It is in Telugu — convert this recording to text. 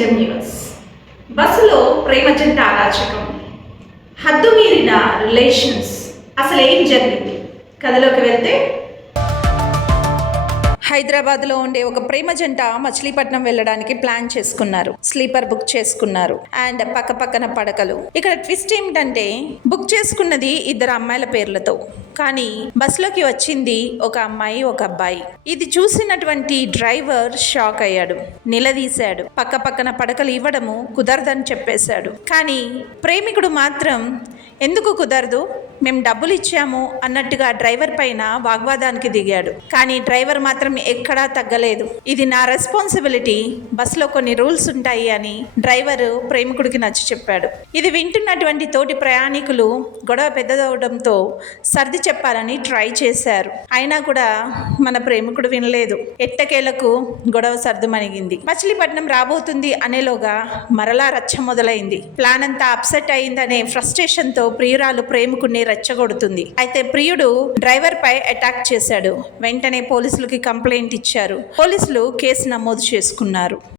నిజం న్యూస్. బస్సులో ప్రేమ జంట అరాచకం, హద్దు మీరిన రిలేషన్స్, అసలు ఏం జరిగింది? కథలోకి వెళ్తే, హైదరాబాద్లో ఉండే ఒక ప్రేమ జంట మచిలీపట్నం వెళ్ళడానికి ప్లాన్ చేసుకున్నారు. స్లీపర్ బుక్ చేసుకున్నారు అండ్ పక్కన పడకలు. ఇక్కడ ట్విస్ట్ ఏమిటంటే, బుక్ చేసుకున్నది ఇద్దరు అమ్మాయిల పేర్లతో, కానీ బస్సులోకి వచ్చింది ఒక అమ్మాయి ఒక అబ్బాయి. ఇది చూసినటువంటి డ్రైవర్ షాక్ అయ్యాడు, నిలదీశాడు. పక్కన పడకలు ఇవ్వడము కుదరదని చెప్పేశాడు. కానీ ప్రేమికుడు మాత్రం ఎందుకు కుదరదు, మేము డబ్బులు ఇచ్చాము అన్నట్టుగా డ్రైవర్ పైన వాగ్వాదానికి దిగాడు. కానీ డ్రైవర్ మాత్రం ఎక్కడా తగ్గలేదు. ఇది నా రెస్పాన్సిబిలిటీ, బస్సులో కొన్ని రూల్స్ ఉంటాయి అని డ్రైవర్ ప్రేమికుడికి నచ్చి చెప్పాడు. ఇది వింటున్నటువంటి తోటి ప్రయాణికులు గొడవ పెద్దదవడంతో సర్ది చెప్పాలని ట్రై చేశారు. అయినా కూడా మన ప్రేమికుడు వినలేదు. ఎట్టకేలకు గొడవ సర్దుమణిగింది. మచిలీపట్నం రాబోతుంది అనేలోగా మరలా రచ్చ మొదలైంది. ప్లాన్ అంతా అప్సెట్ అయిందనే ఫ్రస్ట్రేషన్తో ప్రియురాలు ప్రేమికుడిని రెచ్చగొడుతుంది. అయితే ప్రియుడు డ్రైవర్ పై అటాక్ చేశాడు. వెంటనే పోలీసులకి కంప్లైంట్ ఇచ్చారు. పోలీసులు కేసు నమోదు చేసుకున్నారు.